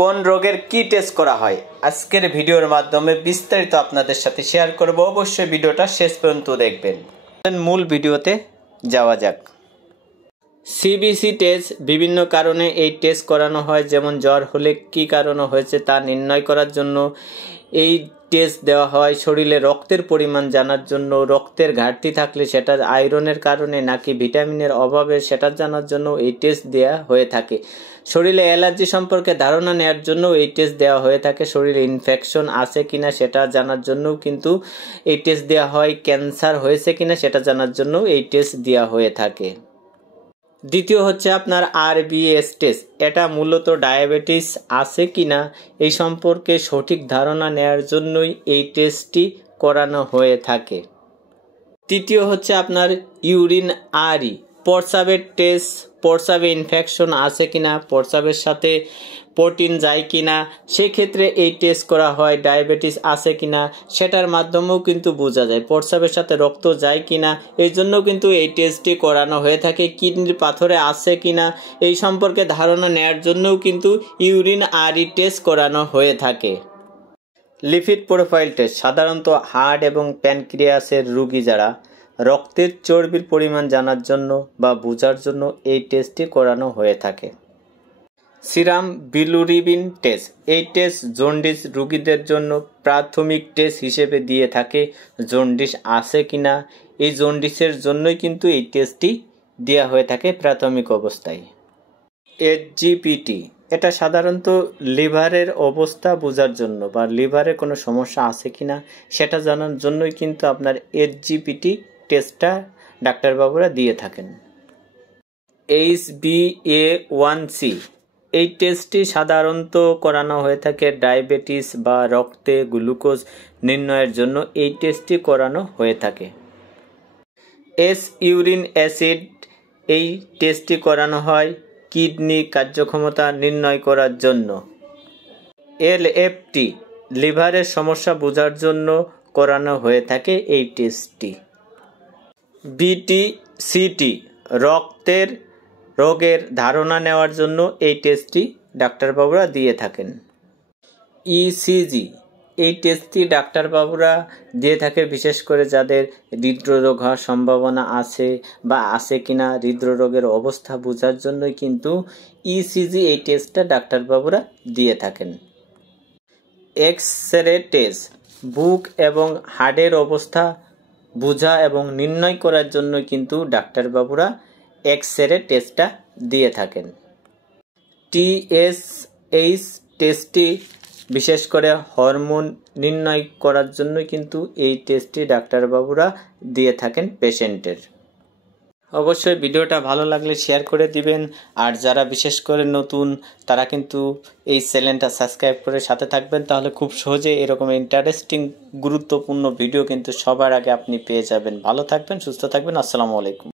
কোন রোগের কি টেস্ট করা হয় আজকের ভিডিওর মাধ্যমে বিস্তারিত আপনাদের সাথে শেয়ার করব। অবশ্যই ভিডিওটা শেষ পর্যন্ত দেখবেন। মূল ভিডিওতে যাওয়া যাক। সিবিসি টেস্ট বিভিন্ন কারণে এই টেস্ট করানো হয়, যেমন জ্বর হলে কি কারণে হয়েছে তা নির্ণয় করার জন্য এই টেস্ট দেওয়া হয়। শরীরে রক্তের পরিমাণ জানার জন্য, রক্তের ঘাটতি থাকলে সেটা আয়রনের কারণে নাকি ভিটামিনের অভাবে সেটা জানার জন্য এই টেস্ট দেওয়া হয়ে থাকে। শরীরে অ্যালার্জি সম্পর্কে ধারণা নেওয়ার জন্য এই টেস্ট দেওয়া হয়ে থাকে। শরীরে ইনফেকশন আছে কিনা সেটা জানার জন্যও কিন্তু এই টেস্ট দেওয়া হয়। ক্যান্সার হয়েছে কিনা সেটা জানার জন্য এই টেস্ট দেওয়া হয়ে থাকে। দ্বিতীয় হচ্ছে আপনার আরবিএস টেস্ট। এটা মূলত ডায়াবেটিস আছে কিনা এই সম্পর্কে সঠিক ধারণা নেওয়ার জন্যই এই টেস্টটি করানো হয়ে থাকে। তৃতীয় হচ্ছে আপনার ইউরিন আরই প্রস্রাবের টেস্ট। প্রস্রাবে ইনফেকশন আছে কিনা, প্রস্রাবের সাথে প্রোটিন যায় কিনা, সেক্ষেত্রে এই টেস্ট করা হয়। ডায়াবেটিস আছে কিনা সেটার মাধ্যমেও কিন্তু বোঝা যায়। প্রস্রাবের সাথে রক্ত যায় কিনা এই জন্য কিন্তু এই টেস্টটি করানো হয়ে থাকে। কিডনির পাথরে আছে কিনা এই সম্পর্কে ধারণা নেওয়ার জন্যও কিন্তু ইউরিন আরই টেস্ট করানো হয়ে থাকে। লিপিড প্রোফাইল টেস্ট সাধারণত হার্ট এবং প্যানক্রিয়াসের রোগী যারা রক্তের চর্বির পরিমাণ জানার জন্য বা বোঝার জন্য এই টেস্টটি করানো হয়ে থাকে। Serum bilirubin test. এই টেস্ট জন্ডিস রোগীদের জন্য প্রাথমিক টেস্ট হিসেবে দিয়ে থাকে। জন্ডিস আছে কিনা এই জন্ডিসের জন্যই কিন্তু এই টেস্টটি দেওয়া হয়ে থাকে প্রাথমিক অবস্থায়। এসজিপিটি এটা সাধারণত লিভারের অবস্থা বোঝার জন্য বা লিভারে কোনো সমস্যা আছে কিনা সেটা জানার জন্যই কিন্তু আপনার এসজিপিটি টেস্টটা ডাক্তারবাবুরা দিয়ে থাকেন। HbA1c এই টেস্টটি সাধারণত করানো হয়ে থাকে ডায়াবেটিস বা রক্তে গ্লুকোজ নির্ণয়ের জন্য এই টেস্টটি করানো হয়ে থাকে। ইউরিন অ্যাসিড এই টেস্টটি করানো হয় কিডনি কার্যক্ষমতা নির্ণয় করার জন্য। LFT লিভারের সমস্যা বোঝার জন্য করানো হয়ে থাকে এই টেস্টটি। BTCT রক্তের রোগের ধারণা নেওয়ার জন্য এই টেস্টটি ডাক্তারবাবুরা দিয়ে থাকেন। ECG এই টেস্টটি ডাক্তারবাবুরা দিয়ে থাকে বিশেষ করে যাদের হৃদরোগ হওয়ার সম্ভাবনা আছে বা আছে কিনা হৃদরোগের অবস্থা বোঝার জন্যই কিন্তু ECG এই টেস্টটা ডাক্তারবাবুরা দিয়ে থাকেন। এক্স-রে টেস্ট বুক এবং হার্টের অবস্থা বোঝা এবং নির্ণয় করার জন্য কিন্তু ডাক্তারবাবুরা এক্স-রে টেস্টটা দিয়ে থাকেন। TSH টেস্টটি বিশেষ করে হরমোন নির্ণয় করার জন্য কিন্তু এই টেস্টটি ডাক্তারবাবুরা দিয়ে থাকেন পেশেন্টের। অবশ্যই ভিডিওটা ভালো লাগলে শেয়ার করে দিবেন। আর যারা বিশেষ করে নতুন তারা কিন্তু এই চ্যানেলটা সাবস্ক্রাইব করে সাথে থাকবেন, তাহলে খুব সহজে এরকম ইন্টারেস্টিং গুরুত্বপূর্ণ ভিডিও কিন্তু সবার আগে আপনি পেয়ে যাবেন। ভালো থাকবেন, সুস্থ থাকবেন। আসসালামু আলাইকুম।